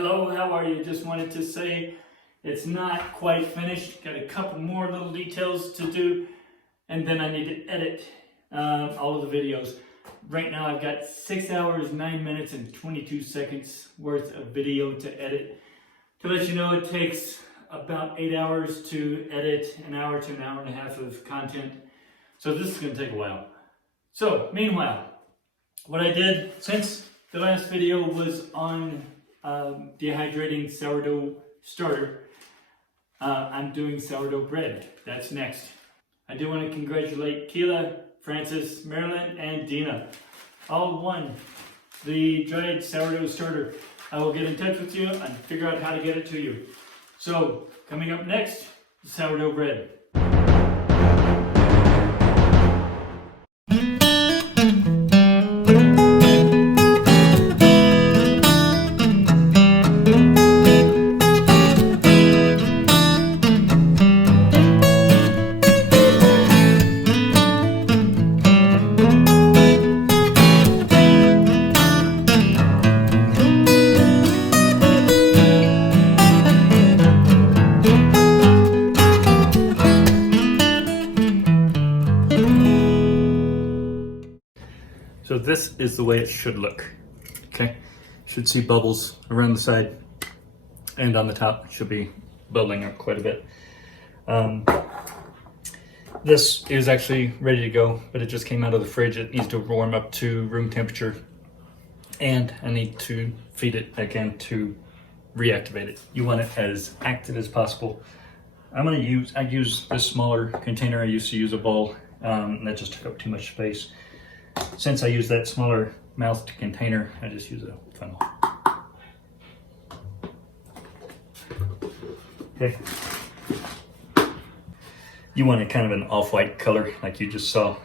Hello, how are you? Just wanted to say it's not quite finished. Got a couple more little details to do, and then I need to edit all of the videos. Right now I've got 6 hours, 9 minutes, and 22 seconds worth of video to edit. To let you know, it takes about 8 hours to edit an hour to an hour and a half of content. So this is going to take a while. So, meanwhile, what I did since the last video was on dehydrating sourdough starter, I'm doing sourdough bread. That's next. I do want to congratulate Keela, Francis, Marilyn, and Dina. All won the dried sourdough starter. I will get in touch with you and figure out how to get it to you. So, coming up next, sourdough bread. So this is the way it should look, okay? Should see bubbles around the side and on the top. Should be bubbling up quite a bit. This is actually ready to go, but it just came out of the fridge. It needs to warm up to room temperature, and I need to feed it again to reactivate it. You want it as active as possible. I use this smaller container. I used to use a bowl, and that just took up too much space. Since I use that smaller mouthed container, I just use a funnel. Okay. You want it kind of an off-white color like you just saw.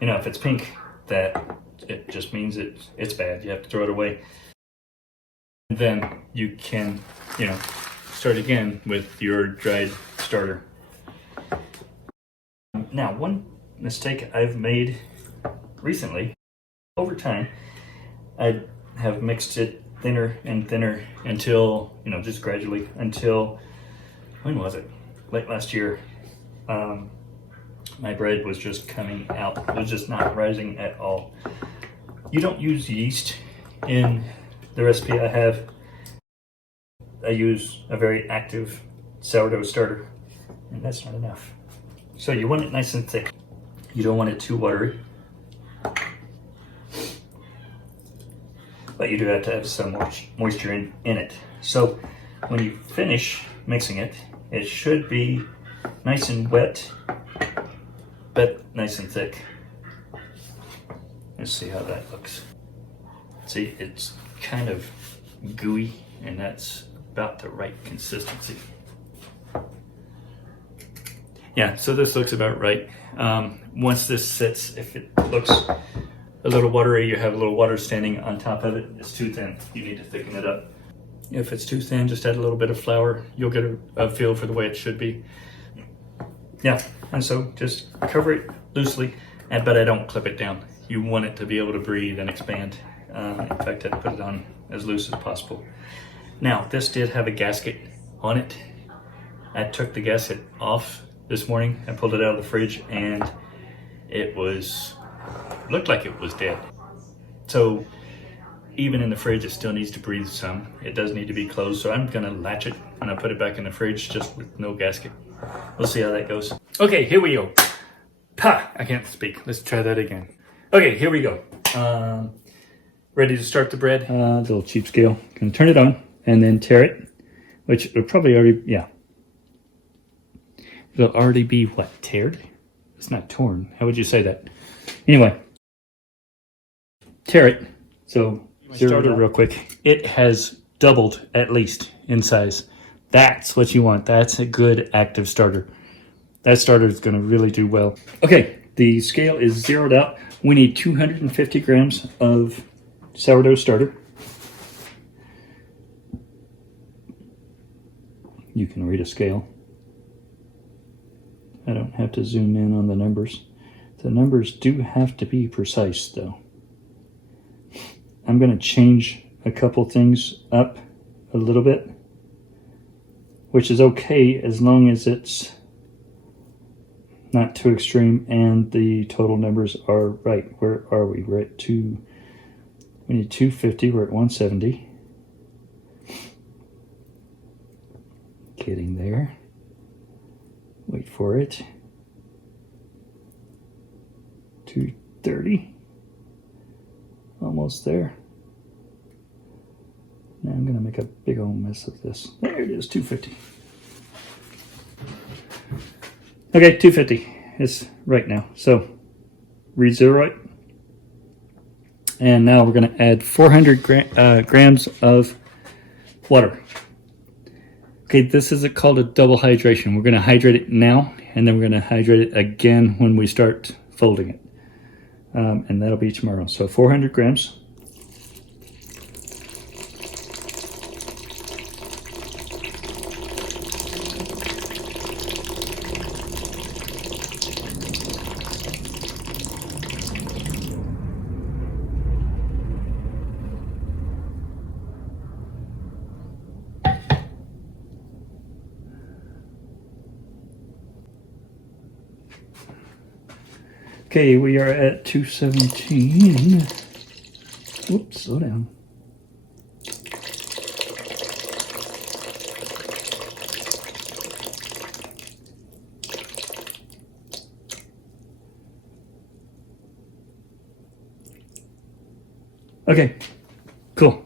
You know, if it's pink, that it just means it's bad. You have to throw it away. And then you can, start again with your dried starter. Now, one mistake I've made recently, over time, I have mixed it thinner and thinner until, just gradually, until, when was it? Late last year. My bread was just coming out. It was just not rising at all. You don't use yeast in the recipe I have. I use a very active sourdough starter, and that's not enough. So you want it nice and thick. You don't want it too watery, but you do have to have some moisture in it. So when you finish mixing it, it should be nice and wet, but nice and thick. Let's see how that looks. See, it's kind of gooey, and that's about the right consistency. Yeah, so this looks about right. Once this sits, if it looks a little watery, you have a little water standing on top of it, it's too thin. You need to thicken it up. If it's too thin, just add a little bit of flour. You'll get a feel for the way it should be. Yeah, and so just cover it loosely, but I don't clip it down. You want it to be able to breathe and expand. In fact, I put it on as loose as possible. Now, this did have a gasket on it. I took the gasket off this morning. I pulled it out of the fridge, and it looked like it was dead. So even in the fridge, it still needs to breathe some. It does need to be closed, so I'm gonna latch it and I put it back in the fridge just with no gasket. We'll see how that goes. Okay, here we go. I can't speak. Let's try that again. Okay, here we go. Ready to start the bread? Little cheap scale. Gonna turn it on and then tear it, which will probably already, it'll already be what, teared? It's not torn. How would you say that? Anyway, tear it. So, start it real quick. It has doubled at least in size. That's what you want. That's a good active starter. That starter is going to really do well. Okay, the scale is zeroed out. We need 250 grams of sourdough starter. You can read a scale. I don't have to zoom in on the numbers. The numbers do have to be precise, though. I'm going to change a couple things up a little bit, which is okay as long as it's not too extreme and the total numbers are right. Where are we? We're at we need 250, we're at 170. Getting there. Wait for it. 230. Almost there. Now I'm going to make a big old mess of this. There it is, 250. Okay, 250 is right now. So re-zero it. And now we're going to add 400 grams of water. Okay, this is called a double hydration. We're going to hydrate it now, and then we're going to hydrate it again when we start folding it. And that'll be tomorrow. So 400 grams. Okay, we are at 217. Whoops, slow down. Okay, cool.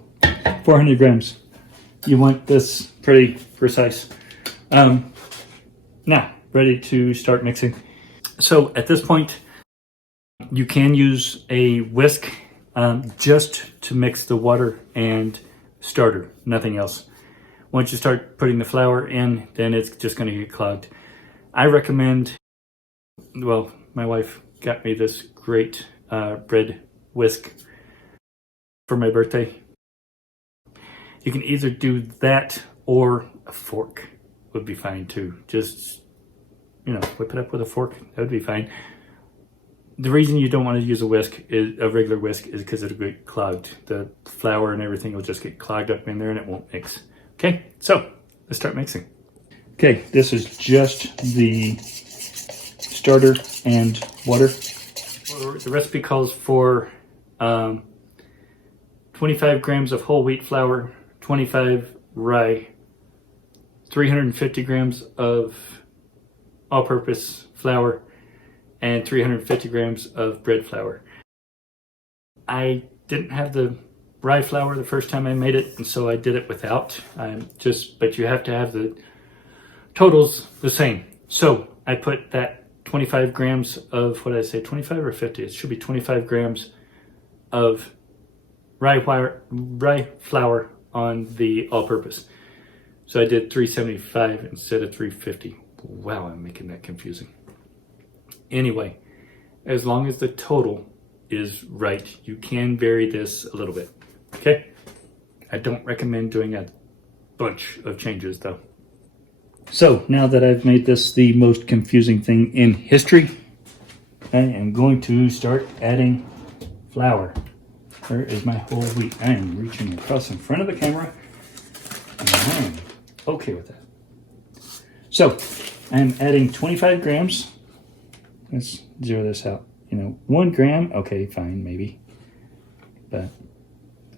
400 grams. You want this pretty precise. Now, ready to start mixing. So at this point, you can use a whisk just to mix the water and starter, nothing else. Once you start putting the flour in, then it's just going to get clogged. I recommend, well, my wife got me this great bread whisk for my birthday. You can either do that or a fork would be fine too. Just, whip it up with a fork, that would be fine. The reason you don't want to use a regular whisk, is because it'll get clogged. The flour and everything will just get clogged up in there and it won't mix. Okay, so let's start mixing. Okay, this is just the starter and water. The recipe calls for 25 grams of whole wheat flour, 25 rye, 350 grams of all-purpose flour, and 350 grams of bread flour. I didn't have the rye flour the first time I made it, and so I did it without. But you have to have the totals the same. So I put that 25 grams of, what did I say, 25 or 50? It should be 25 grams of rye flour on the all-purpose. So I did 375 instead of 350. Wow, I'm making that confusing. Anyway, as long as the total is right, you can vary this a little bit, okay? I don't recommend doing a bunch of changes though. So now that I've made this the most confusing thing in history, I am going to start adding flour. Where is my whole wheat? I am reaching across in front of the camera, and I am okay with that. So I'm adding 25 grams. Let's zero this out. 1 gram, okay, fine, maybe. But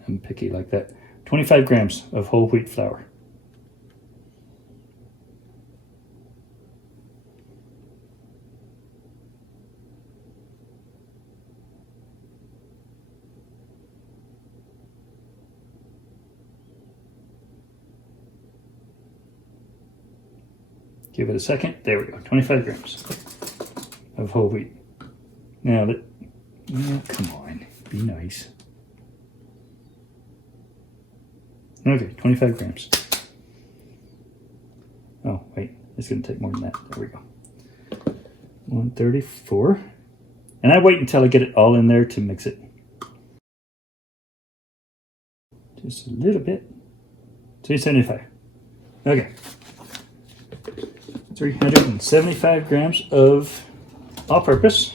I'm picky like that. 25 grams of whole wheat flour. Give it a second. There we go. 25 grams of whole wheat. Now come on, be nice. Okay, 25 grams. Oh, wait, it's gonna take more than that. There we go. 134. And I wait until I get it all in there to mix it. Just a little bit. 275. Okay. 375 grams of all-purpose.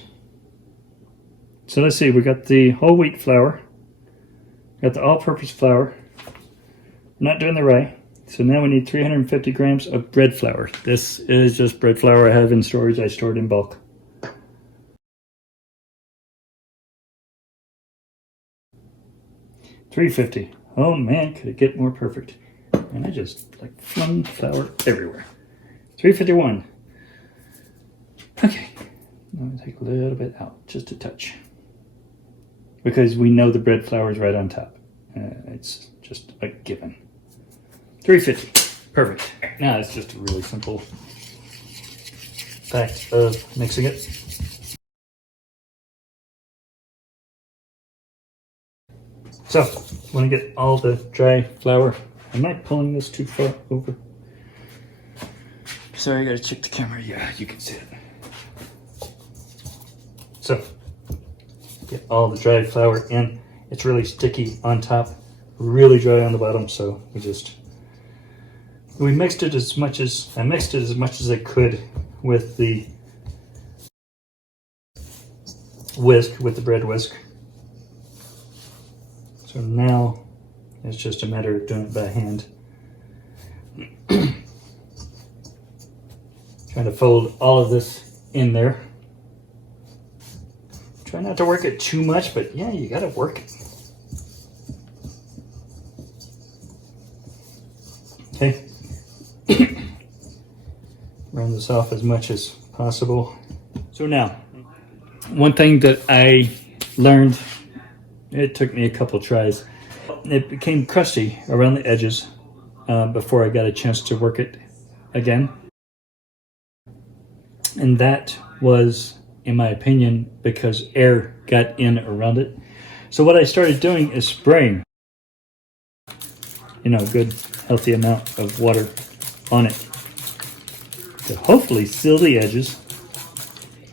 So let's see, we got the whole wheat flour, Got the all-purpose flour. I'm not doing the rye. So now we need 350 grams of bread flour. This is just bread flour I have in storage. I stored in bulk. $3.50. Oh man, could it get more perfect? And I just like flung flour everywhere. $3.51. Okay, I'm gonna take a little bit out, just a touch, because we know the bread flour is right on top. It's just a given. $3.50. Perfect. Now it's just a really simple fact of mixing it. So, want to get all the dry flour. Am I pulling this too far over? Sorry, I gotta check the camera. Yeah, you can see it. So, get all the dry flour in. It's really sticky on top, really dry on the bottom, so we mixed it as much as I could with the whisk, with the bread whisk. So now it's just a matter of doing it by hand. Trying to fold all of this in there. Try not to work it too much, but yeah, you gotta work it. Okay. Round this off as much as possible. So now, one thing that I learned, it took me a couple tries. It became crusty around the edges before I got a chance to work it again. And that was, in my opinion, because air got in around it. So what I started doing is spraying, a good healthy amount of water on it to hopefully seal the edges.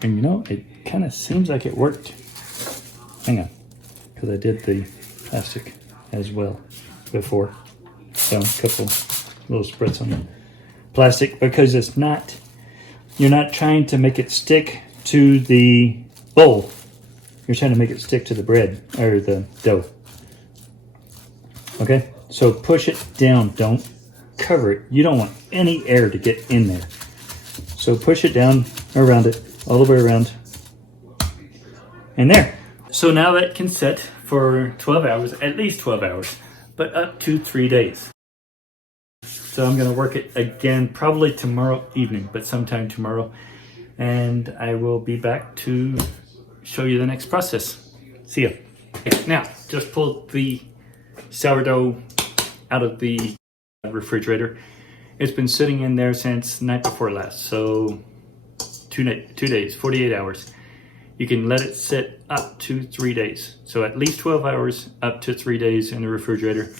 And it kind of seems like it worked. Hang on, because I did the plastic as well before. So a couple little spritz on the plastic, because you're not trying to make it stick to the bowl. You're trying to make it stick to the bread or the dough. Okay, so push it down, don't cover it. You don't want any air to get in there. So push it down around it, all the way around. And there. So now that can set for 12 hours, at least 12 hours, but up to 3 days. So I'm gonna work it again, probably tomorrow evening, but sometime tomorrow. And I will be back to show you the next process. See ya. Now, just pulled the sourdough out of the refrigerator. It's been sitting in there since the night before last, so 2 days, 48 hours. You can let it sit up to 3 days. So at least 12 hours, up to 3 days in the refrigerator.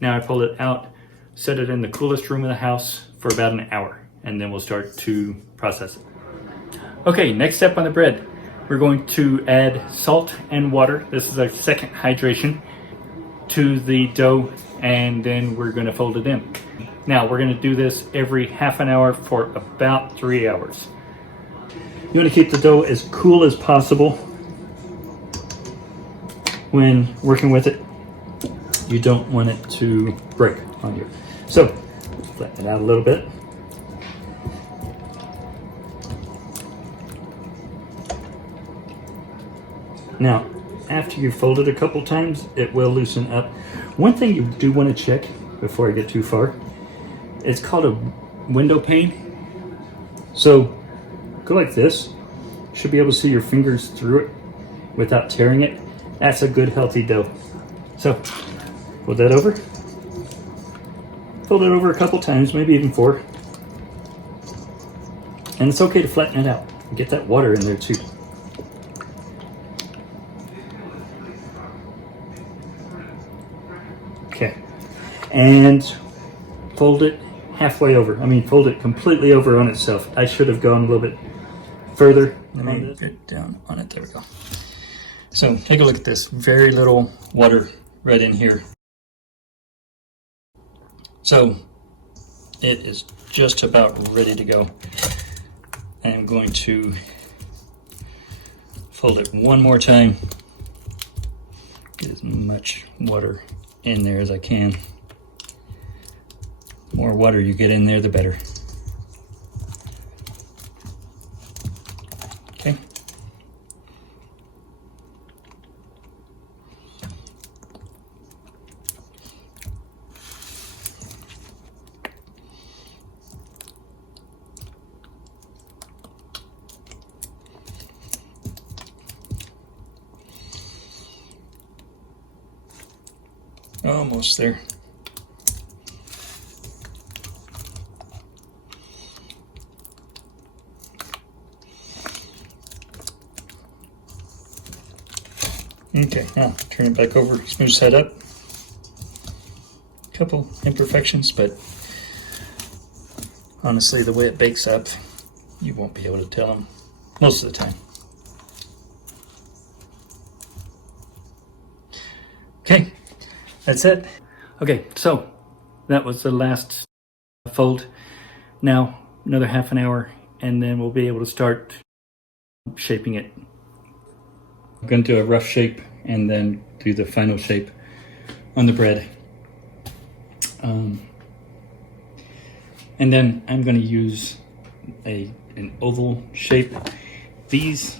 Now I pulled it out, set it in the coolest room of the house for about an hour, and then we'll start to process it. Okay, next step on the bread. We're going to add salt and water. This is our second hydration to the dough, and then we're gonna fold it in. Now we're gonna do this every half an hour for about 3 hours. You want to keep the dough as cool as possible when working with it. You don't want it to break on you. So, flatten it out a little bit. Now, after you've folded a couple times, it will loosen up. One thing you do want to check before I get too far, it's called a window pane. So, go like this. You should be able to see your fingers through it without tearing it. That's a good healthy dough. So, fold that over. Fold it over a couple times, maybe even 4. And it's okay to flatten it out. Get that water in there too. Okay. And fold it halfway over. Fold it completely over on itself. I should have gone a little bit further. Let me get down on it. There we go. So take a look at this. Very little water right in here. So it is just about ready to go. I'm going to fold it one more time. Get as much water in there as I can. The more water you get in there, the better. Okay. Almost there. Okay, now turn it back over, smooth side up. Couple imperfections, but honestly, the way it bakes up, you won't be able to tell them most of the time. Okay, that's it. Okay, so that was the last fold. Now, another half an hour, and then we'll be able to start shaping it. I'm going to do a rough shape and then do the final shape on the bread. And then I'm going to use an oval shape. These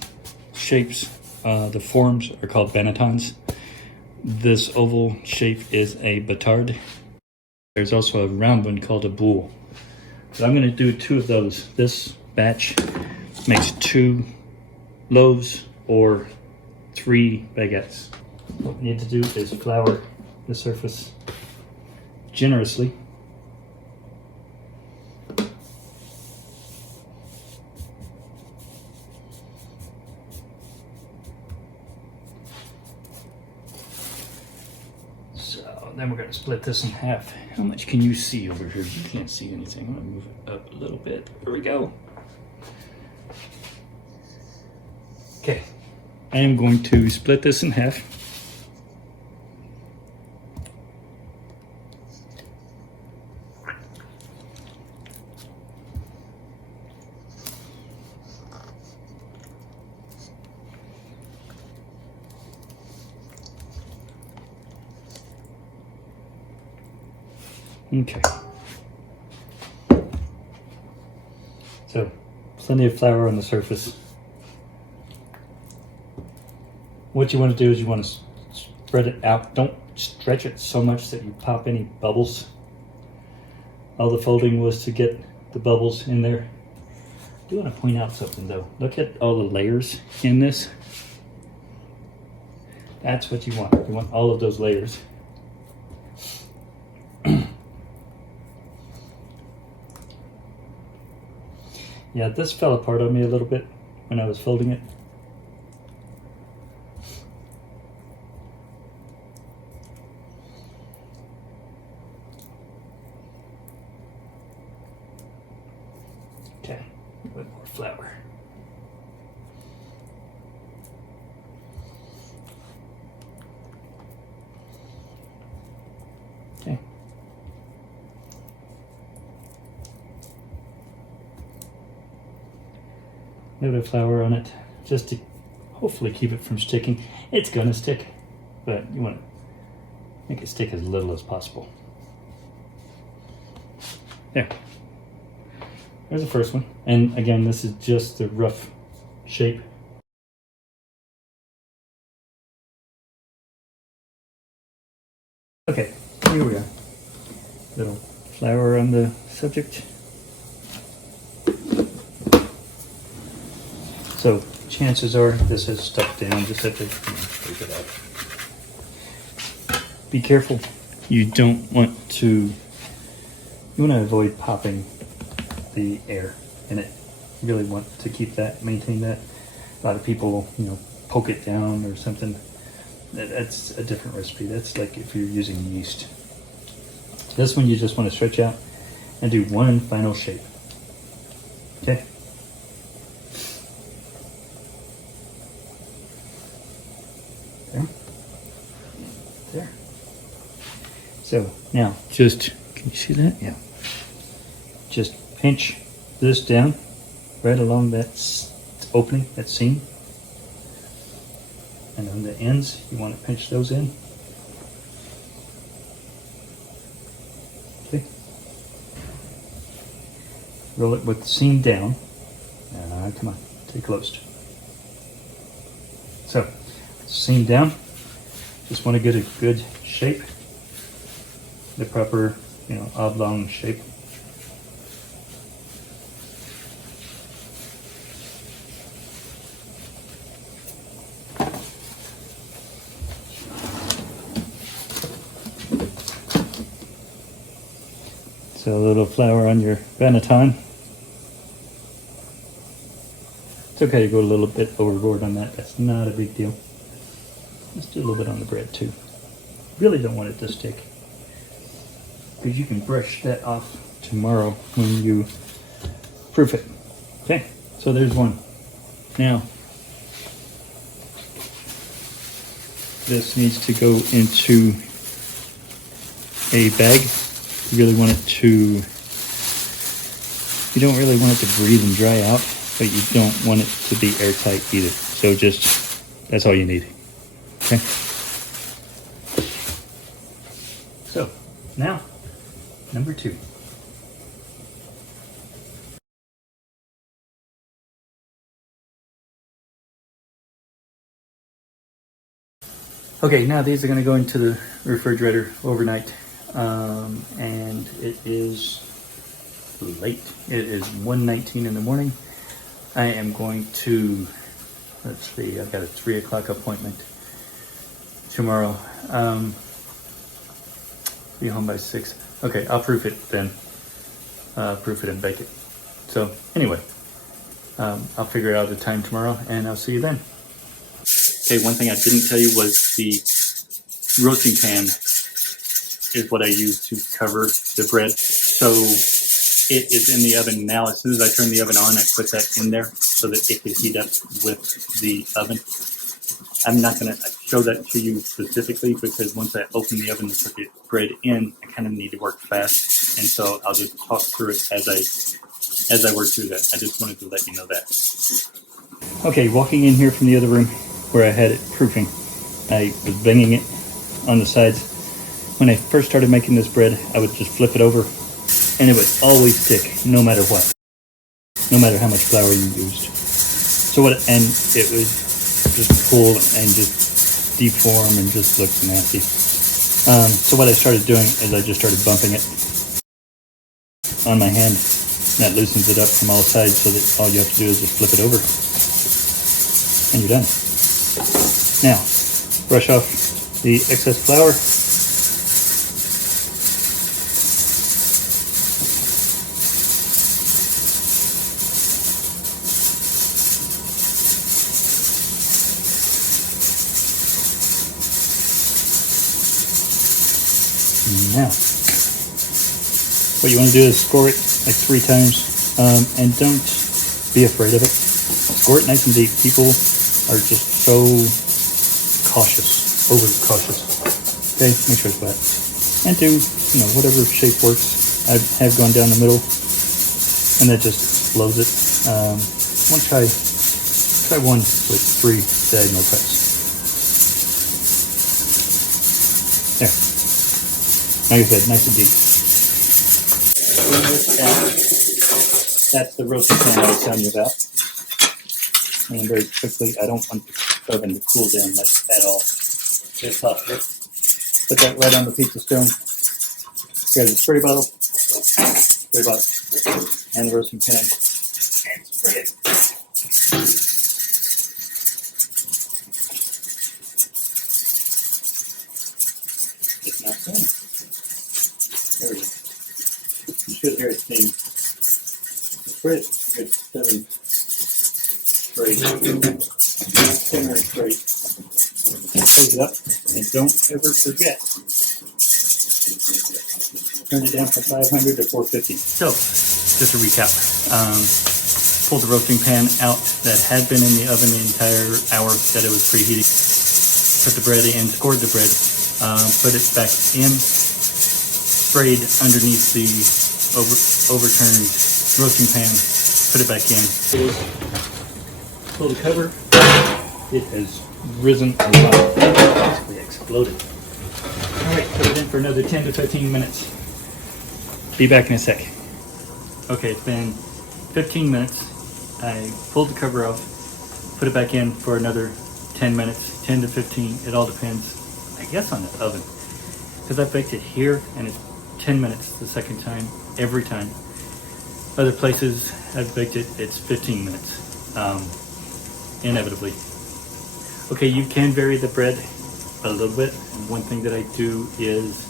shapes, the forms are called bannetons. This oval shape is a batard. There's also a round one called a boule. So I'm going to do 2 of those. This batch makes 2 loaves or 3 baguettes. What we need to do is flour the surface generously. So then we're going to split this in half. How much can you see over here? You can't see anything. I'm going to move it up a little bit. There we go. Okay. I am going to split this in half. Okay. So, plenty of flour on the surface. What you want to do is you want to spread it out. Don't stretch it so much that you pop any bubbles. All the folding was to get the bubbles in there. I do want to point out something though. Look at all the layers in this. That's what you want. You want all of those layers. Yeah, this fell apart on me a little bit when I was folding it. Okay, a bit more flour. Okay. A little bit of flour on it, just to hopefully keep it from sticking. It's gonna stick, but you want to make it stick as little as possible. There. There's the first one. And again, this is just the rough shape. Okay, here we are. Little flour on the subject. So chances are this is stuck down. Just have to take it out. Be careful. You don't want to. You want to avoid popping the air in it. You really want to keep that, maintain that. A lot of people, poke it down or something. That's a different recipe. That's like if you're using yeast. This one you just want to stretch out and do one final shape. Okay. There. So now just, can you see that? Yeah. Just pinch this down right along that opening, that seam. And on the ends, you want to pinch those in. roll it with the seam down. Come on, stay close. So, seam down. Just want to get a good shape, the proper, oblong shape. So a little flour on your banneton. It's okay to go a little bit overboard on that. That's not a big deal. Let's do a little bit on the bread too. Really don't want it to stick, because you can brush that off tomorrow when you proof it. Okay, so there's one. Now, this needs to go into a bag. You don't really want it to breathe and dry out, but you don't want it to be airtight either. So that's all you need. Okay. So now, number 2. Okay, now these are going to go into the refrigerator overnight. And it is late. It is 1:19 in the morning. I am going to, let's see, I've got a 3 o'clock appointment tomorrow. Be home by 6. Okay, I'll proof it then. Proof it and bake it. So anyway, I'll figure out the time tomorrow and I'll see you then. Okay, one thing I didn't tell you was the roasting pan is what I use to cover the bread. So it is in the oven now. As soon as I turn the oven on, I put that in there so that it can heat up with the oven. I'm not going to show that to you specifically because once I open the oven and put the bread in, I kind of need to work fast. And so I'll just talk through it as I work through that. I just wanted to let you know that. Okay, walking in here from the other room where I had it proofing, I was banging it on the sides. When I first started making this bread, I would just flip it over and it would always stick no matter what, no matter how much flour you used. And it would just pull and just deform and just look nasty. So what I started doing is I just started bumping it on my hand. That loosens it up from all sides so that all you have to do is just flip it over and you're done. Now, brush off the excess flour. Now, what you want to do is score it like 3 times, and don't be afraid of it. Score it nice and deep. People are just so cautious, overly cautious. Okay, make sure it's wet. And do, whatever shape works. I have gone down the middle, and that just explodes it. Try one with 3 diagonal cuts. There. Like I said, nice and deep. That's the roasting pan I was telling you about. And very quickly, I don't want the oven to cool down much at all. Just hot. Put that right on the pizza stone. You got a spray bottle, and the roasting pan, and spray it. It's not steam. There we go. You should hear it steam. Spray it. Good 7 spray. Simmer it straight. Close it up, and don't ever forget. Turn it down from 500 to 450. So, just a recap. Pulled the roasting pan out that had been in the oven the entire hour that it was preheating. Put the bread in, scored the bread, put it back in, sprayed underneath the overturned roasting pan, put it back in. Pull the cover. It has risen a lot. Basically exploded. Alright, put it in for another 10 to 15 minutes. Be back in a sec. Okay, it's been 15 minutes. I pulled the cover off, put it back in for another 10 minutes, 10 to 15. It all depends, I guess, on the oven. Because I baked it here and it's 10 minutes the second time, every time. Other places I've baked it, it's 15 minutes, inevitably. Okay, you can vary the bread a little bit. One thing that I do is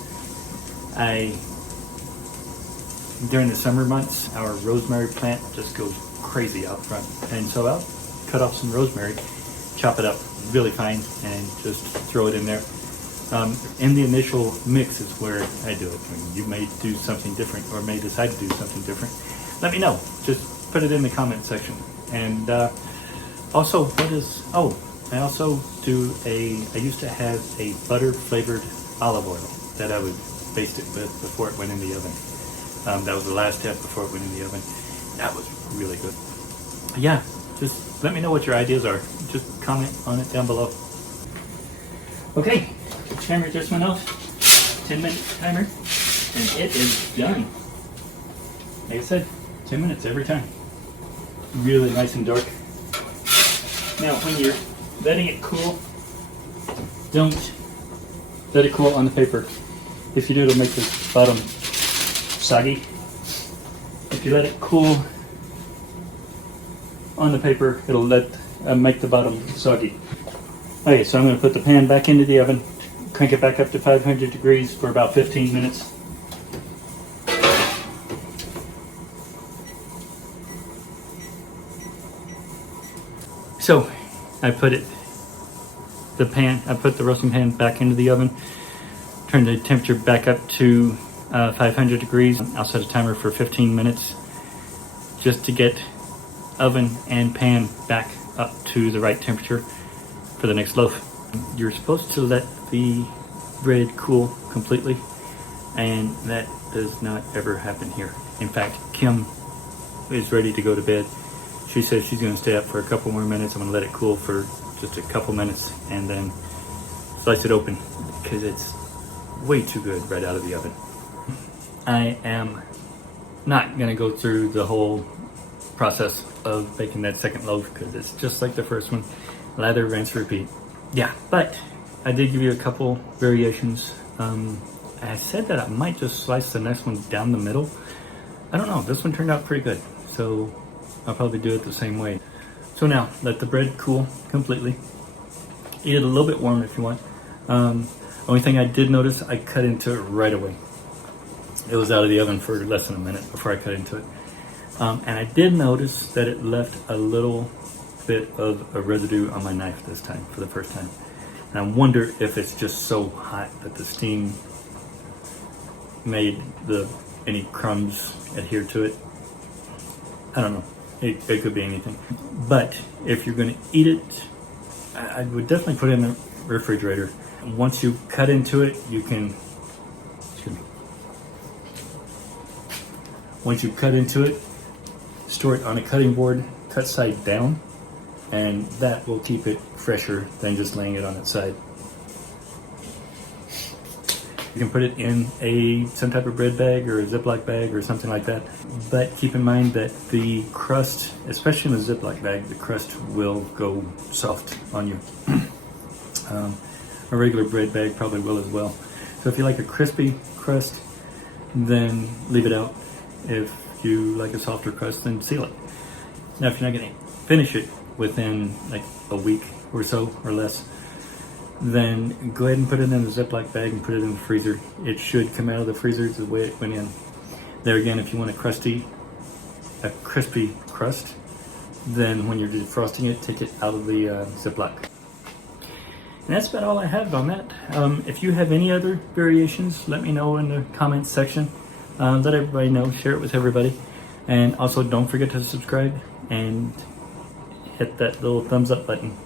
during the summer months, our rosemary plant just goes crazy out front. And so I'll cut off some rosemary, chop it up really fine, and just throw it in there. In the initial mix is where I do it. I mean, you may do something different or may decide to do something different. Let me know. Just put it in the comment section. And also, I also do I used to have a butter flavored olive oil that I would baste it with before it went in the oven. That was the last step before it went in the oven. That was really good. Yeah, just let me know what your ideas are. Just comment on it down below. Okay, the timer just went off. 10-minute timer, and it is done. Like I said, 10 minutes every time. Really nice and dark. Now, when you're letting it cool, don't let it cool on the paper. If you do, it'll make the bottom soggy. If you let it cool on the paper, it'll make the bottom soggy. Okay, so I'm going to put the pan back into the oven, crank it back up to 500 degrees for about 15 minutes. So I put the roasting pan back into the oven, turn the temperature back up to 500 degrees. I'll set a timer for 15 minutes just to get oven and pan back up to the right temperature for the next loaf. You're supposed to let the bread cool completely, and that does not ever happen here. In fact, Kim is ready to go to bed. She says she's going to stay up for a couple more minutes. I'm going to let it cool for just a couple minutes and then slice it open because it's way too good right out of the oven. I am not going to go through the whole process of baking that second loaf because it's just like the first one. Lather, rinse, repeat. Yeah, but I did give you a couple variations. I said that I might just slice the next one down the middle. I don't know, this one turned out pretty good, so I'll probably do it the same way. So now, let the bread cool completely. Eat it a little bit warm if you want. Only thing I did notice, I cut into it right away. It was out of the oven for less than a minute before I cut into it. And I did notice that it left a little bit of a residue on my knife this time, for the first time. And I wonder if it's just so hot that the steam made any crumbs adhere to it. I don't know. It could be anything. But if you're going to eat it, I would definitely put it in the refrigerator. Once you cut into it, you can... Once you cut into it, store it on a cutting board, cut side down, and that will keep it fresher than just laying it on its side. You can put it in some type of bread bag or a Ziploc bag or something like that. But keep in mind that the crust, especially in a Ziploc bag, the crust will go soft on you. A regular bread bag probably will as well. So if you like a crispy crust, then leave it out. If you like a softer crust, then seal it. Now, if you're not going to finish it within like a week or so or less, then go ahead and put it in a Ziploc bag and put it in the freezer. It should come out of the freezer the way it went in. There again, if you want a crispy crust, then when you're defrosting it, take it out of the Ziploc. And that's about all I have on that. If you have any other variations, let me know in the comments section. Let everybody know, share it with everybody. And also don't forget to subscribe and hit that little thumbs up button.